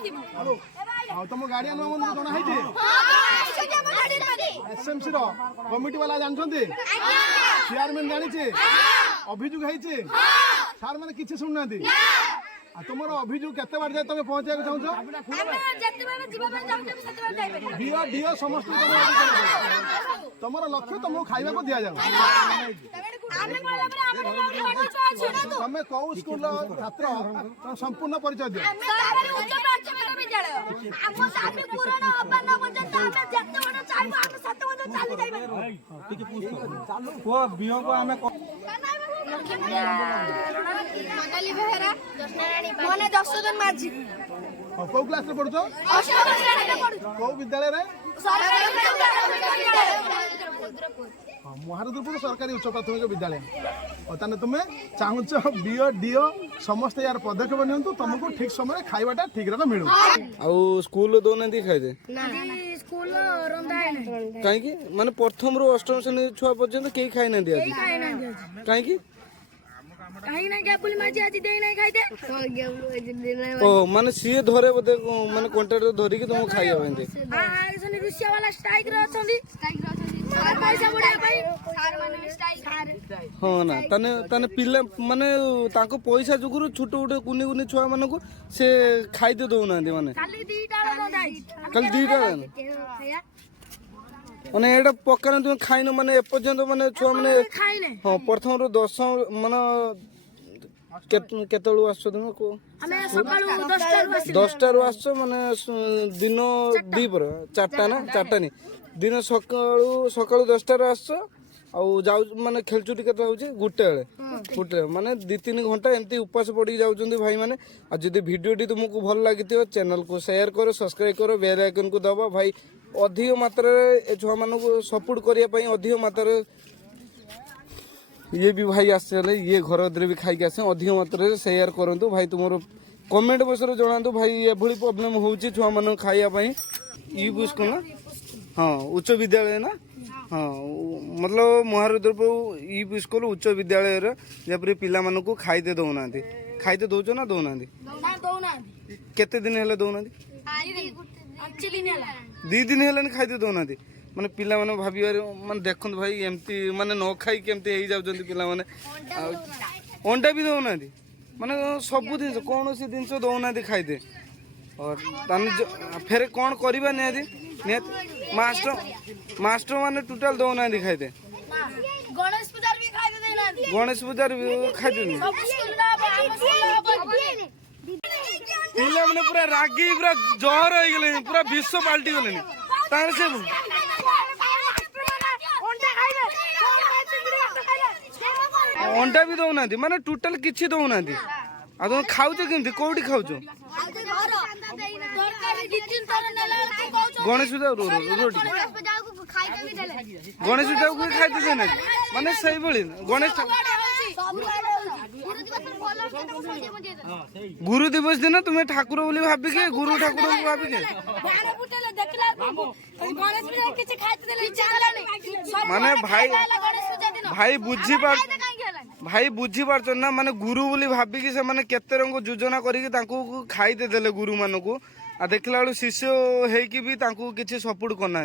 तुम गार्डियन मान जना है एसएमसी रो कमिटी वाला जानछन्ती चेयरमैन जानिछे अभियोग है सार मैंने किसी शुणुना तुम अभियोग केते बार जाए तुम पहुंचा चाहूछ डीओ डीओ समस्त तुम लक्ष्य तुमको खाइबा को दिया जाओ तुम कौ स्कूल छात्र संपूर्ण परिचय दियो कौ क्लास रे पढ़ुछ कौ विद्यालय रे महारुद्रपुर सरकारी उच्च प्राथमिक विद्यालय ताने तुम्हें चाहूच बीओ डीओ समस्त यार पदक्षेप नियंतु तुमको ठीक समय खाइबाटा ठीक रे मिलू आ स्कूल दोनंदी खाइदे स्कूल रंधा है काहे की माने प्रथम रो अष्टम श्रेणी छुआ पर्यंत केही खाइ ना दिया काहे की कहीं ना क्या पुलिस माजी आज दे नहीं खाइते ओ माने सीए धरे बदे माने कॉन्ट्रैक्टर धरि के तुम खाइया बंदे हां सनी रूसिया वाला स्ट्राइक रे अछंदी सार पैसा बुढ़ा भाई सार माने स्ट्राइक हां ना तने तने पिल्ला माने ताको पैसा जुगुरु छोट छोट कुनी कुनी छुआ माने को से खाइ दे दउ ना दे माने खाली दीटा रंधाई कल दीटा माने एटा पक्का तुम खाइन माने ए पर्यंत माने छुआ माने खाइले हां प्रथम रो 10 माने केतळु आछो तुम को हमें सकाळु 10 रो आछो माने दिन दी पर 4टा ना 4टा नहीं दिन सकाळु 10 रो आछो आ जाउ माने खेलचुटी केते होउची गुटे गुटे माने 2-3 घंटा एमती उपास पड़ी जाउचंदी भाई माने आ जदी वीडियोटी तुमको भल लागिथियो चैनल को शेयर करो सब्सक्राइब करो बेल आइकन को दबा भाई अधिक मात्रा ए छुआ मानक सपोर्ट करिया पई अधिक मात्रा ये भी भाई आसे ये घर भी खाई आसे अधिक मात्रा शेयर करंतु भाई तुमरो कमेंट बसरे जणांतु भाई ए भली प्रॉब्लम होउची छुआ मानक खाइया पई ई बुझ को ना हां उच्च विद्यालय ना हाँ मतलब महारुद्रपुर ई स्कूल उच्च विद्यालय जपरी पिला मानक खाइते दौना खाइते दौच ना दौना केते दिन हेले दौना 2 दिन हेलानी खाइते दौना माने पिला माने भाबिबार माने देखन भाई एमती माने न खाई केमती हे जाउचंती पिला माने अंडा भी दौना माने सब दिन कौन सी दिन दौना खाइते और ताने फेरे कौन करबा नियादी मास्टर मास्टर माने टोटल दौना खाइते गणेश पूजा भी खाइते देना गणेश पूजा भी खाइते सब स्कूल ना पिला माने पूरा रागी पूरा जहर हो गले पूरा विश्व पाल्टी गले ताने से अंडा भी दौना माने टोटल किछि दौना आ तुम खाउछ केमती कोठी खाउछ गणेश पूजा रोटी गणेश पूजा को खाइते देना माने सही भली गणेश गुरु दिवस दिन तुम्हें ठाकुर बोली भाबी के गुरु ठाकुर बोली भाबी के माने भाई बुझी पार ना माने गुरु बोली भाबी कि से माने केते रंग योजना करी तांको खाइते देले गुरु मानकू आ देखला बेलू शिष्य हेकि भी तांको किछि सपोर्ट करना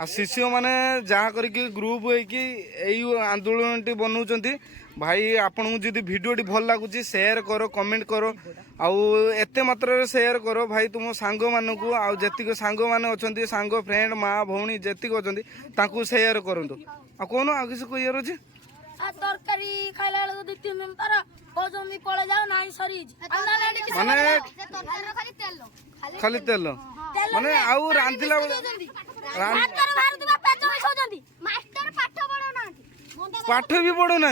आ शिष्य माने जहाँ करिकी ग्रुप होइकी एई आंदोलन बनाउचंती भाई आपन को जदी वीडियोटी भल लागुची शेयर करो कमेंट करो आउ एते मात्रा रे शेयर करो भाई तुम सांग मानकू आ जेतिक सांग माने अछंती सांग फ्रेंड माँ भौणी जेतिक अछंती तांको शेयर करंतु आ कोन आ किछ कहियर अछि तरकारी खाइला बेलू 2-3 दिन तारा कोजमी पळे जाओ नाही सरी माने खाली तेल माने आउ रांधिला मास्टर पाठ पढौना पाठ भी पढ़ौना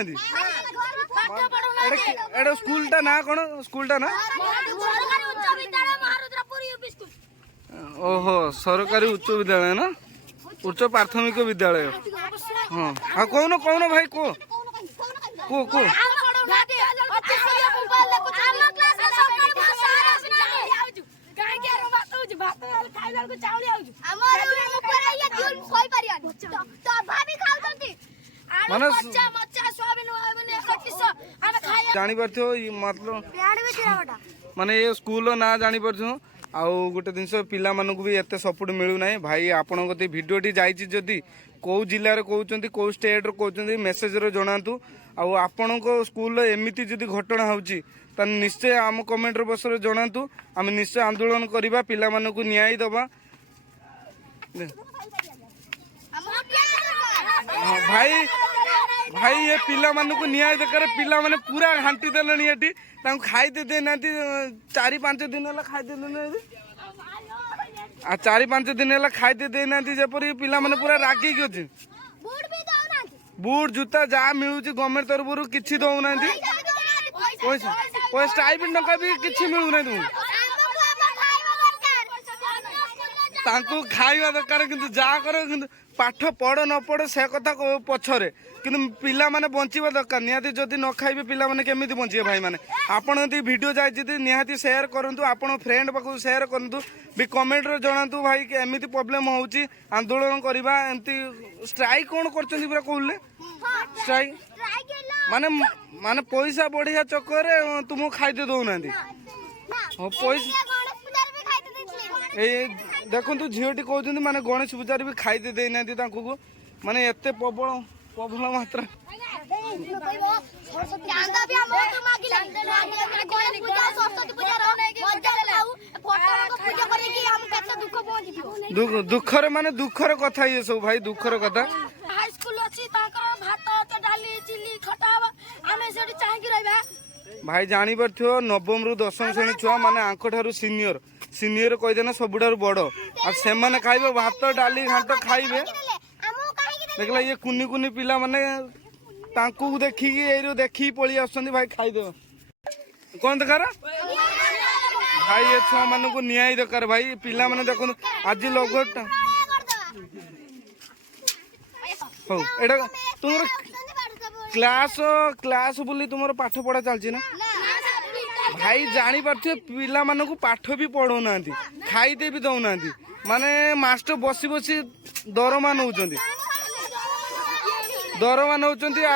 एटा स्कूल टा ना कोन स्कूल टा ना ओहो सरकारी उच्च विद्यालय ना उच्च प्राथमिक विद्यालय हाँ हाँ कौन कौन भाई को माने जानी पारथो मतलब माने ये स्कूल ना जानी पारथो आउ गोटे जिनस पिला मानकु भी एते सपोर्ट मिलू ना भाई आपण कति भिडियोटी जाइछि जदि कौ जिले में कहते कौ स्टेट कहते मेसेज जनातु आपण स्कूल एमती जदि घटना होची निश्चय आम कमेंट बक्स जनातु आम निश्चय आंदोलन करवा पिला मानकु न्याय दबा। भाई भाई ये पिला मानकु न्याय दरकार पिला माने पूरा घांटी देलेनी एटी तांको खाइते दे नांती 4-5 दिन होला खाइते देने आ 4-5 दिन होला खाइते दे नांती जेपरि पिला माने पूरा रागी की अछि बूट जूता जहाँ मिलूँ गवर्नमेंट तरफ किसी दौना पैसा पैसा स्टाइपेंड टंका भी किसी मिलूना तुमको खाଇବା दरकार किंतु जा कर किंतु पाठ पढ़ न पढ़ से कथा पछरे किंतु पिला माने बंचिबा दरकार निहाती जदि न खाइबे पिला माने केमिति बंचिबे भाई माने आपण यदि वीडियो जाय निहाती शेयर करंतु आपण फ्रेंड पाखु शेयर करंतु भी कमेंट रे जणांतु भाई के एमिति प्रॉब्लम होउची आंदोलन करबा एमती स्ट्राइक कोन करचंदी पूरा कहले स्ट्राइक माने माने पैसा बढ़िया चक्कर रे तुमको खाइते दउनांदी हो पैसा ए देखो झीटी कहते माने गणेश पूजार भी खाइते देना को माने एते प्रबल प्रबल मात्रा दुखर माने दुखर कथा ये सब भाई दुखर कथा हाई स्कूल अछि ताकर भात डाली चिली खटा आमे सेठी चाहि रहबा भाई जानी पारथियो नवम रु 10म श्रेणी छुआ माने आंख ठारू सीनियर सीनियर कहदेना सबुठारू बड़ आ से माने खाइबे भात डाली घांट खाइबे देखला ये कुनी कुनी पिला माने तांकू देखिकी एरो देखी पळी आछंदी भाई खाइ दो कोन दरकार भाई ये छुआ मानन को न्याय दरकार भाई पिला माने देखो आज लगट हो एडा तुमर क्लास क्लास बोली तुमर पाठ पढ़ा चलची ना भाई जानी पारथियो पिला मानकु पाठ भी पढ़ो नांती खाइते भी दउ नांती माने मास्टर बसी बसी दरमा नउचंदी आ